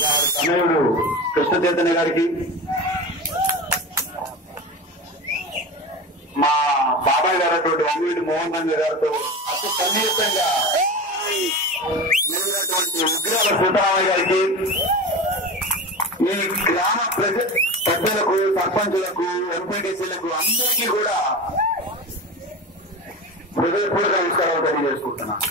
వారి తనయుడు కృష్ణ చైతన్య గారికి, మా బాబాయ్ గారు అటువంటి వంగవీటి మోహన్ రంగ గారితో అతి సన్నిహితంగా మెలిగినటువంటి ఉగ్రాల సీతారామయ్య గారికి, ఈ గ్రామ పెద్దలకు, సర్పంచులకు, ఎంపీటీసీలకు అందరికీ కూడా హృదయపూర్వక నమస్కారాలు తెలియజేసుకుంటున్నాను.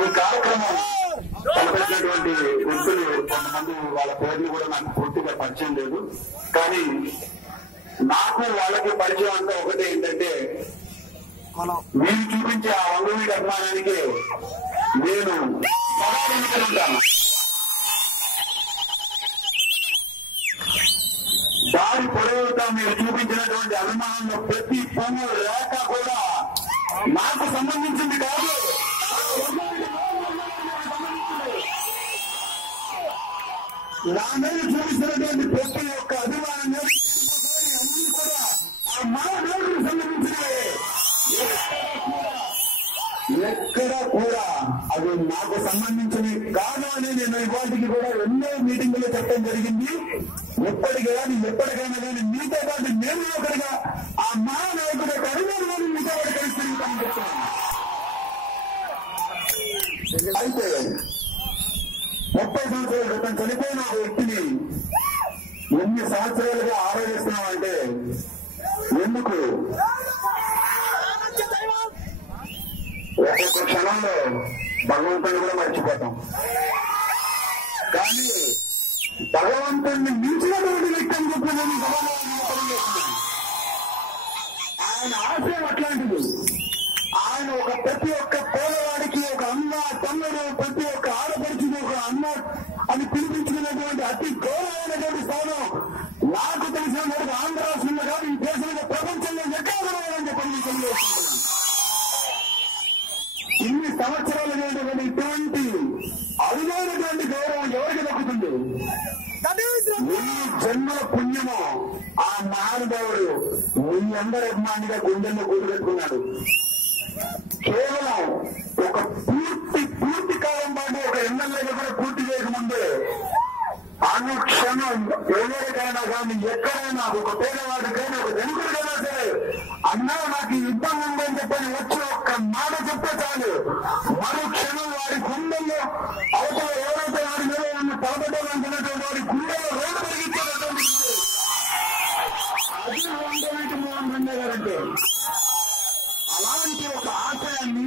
ఈ కార్యక్రమం తలపెట్టినటువంటి వ్యక్తులు కొంతమంది, వాళ్ళ పేర్లు కూడా నాకు పూర్తిగా పరిచయం లేదు. కానీ నాకు వాళ్ళకి పరిచయం అంతా ఒకటే, ఏంటంటే మీరు చూపించే ఆ వంగవీటి అభిమానానికి నేను ఉంటాను. దారి పొడవుతా మీరు చూపించినటువంటి అభిమానంలో ప్రతి పువ్వు రేఖ కూడా నాకు సంబంధించింది కాదు, నా మీద చూపిస్తున్నటువంటి ప్రతి ఒక్క అభిమానం అన్ని కూడా ఆ మానవుడికి సంబంధించినవే. ఎక్కడ కూడా అది నాకు సంబంధించినవి కాదు అని నేను ఇవాటికి కూడా ఎన్నో మీటింగులు చెప్పడం జరిగింది. ఎప్పటికైనా కానీ మీతో పాటు నేను ఒకటిగా ఆ మహానాయకుడు అడిగాను మీతో పాటు కలిసి తిరుగుతానని చెప్తున్నాను. అయితే 30 సంవత్సరాల క్రితం చనిపోయిన ఒక వ్యక్తిని ఎన్ని సంవత్సరాలుగా ఆరాధిస్తున్నామంటే ఎందుకు? ఒక్కొక్క క్షణంలో భగవంతుని కూడా మర్చిపోతాం. కానీ భగవంతుడిని మించినటువంటి వ్యక్తి అని చెప్పినది ఆయన ఆశయం అట్లాంటిది. ఆయన ఒక ప్రతి ఒక్క పేదవాడికి ఒక అన్న తమ్ముడు, ప్రతి ఒక్క ఆడపడిచికి ఒక అన్న అని పిలిపించుకున్నటువంటి అతి గౌరవమైనటువంటి స్థానం నాకు తెలిసిన వరకు ఆంధ్ర రాష్ట్రంలో కాదు, ఈ దేశంలో ప్రపంచంలో ఎక్కడ అని చెప్పి తెలియజేస్తున్నాను. ఇన్ని సంవత్సరాలు లేనటువంటి ఇటువంటి అరుదైనటువంటి గౌరవం ఎవరికి దక్కుతుంది? మీ జన్మల పుణ్యము ఆ మహానుభావుడు మీ అందరి అభిమానిగా గుండెల్లో కూడి పెట్టుకున్నాడు. కేవలం ఒక పూర్తి కాలం పాటు ఒక ఎమ్మెల్యేగా కూడా పూర్తి చేయకముందే అనుక్షణం ఎవరికైనా కానీ ఎక్కడైనా ఒక పేదవాడికైనా ఒక ధనికుడికైనా సరే అన్నా నాకు ఇబ్బంది ఉందని చెప్పని వచ్చి ఒక్క మాట చెప్తే చాలు, మరుక్షణం వారి గుండెల్లో అవతల ఎవరైతే వారి మీద ఉన్న తలపెట్టాలనుకున్నటువంటి వారి గుండెల్లో రోడ్డు పెరిగించేటటువంటి అది వంగవీటి మోహన్ రంగ గారంటే. అలాంటి ఒక ఆశయాన్ని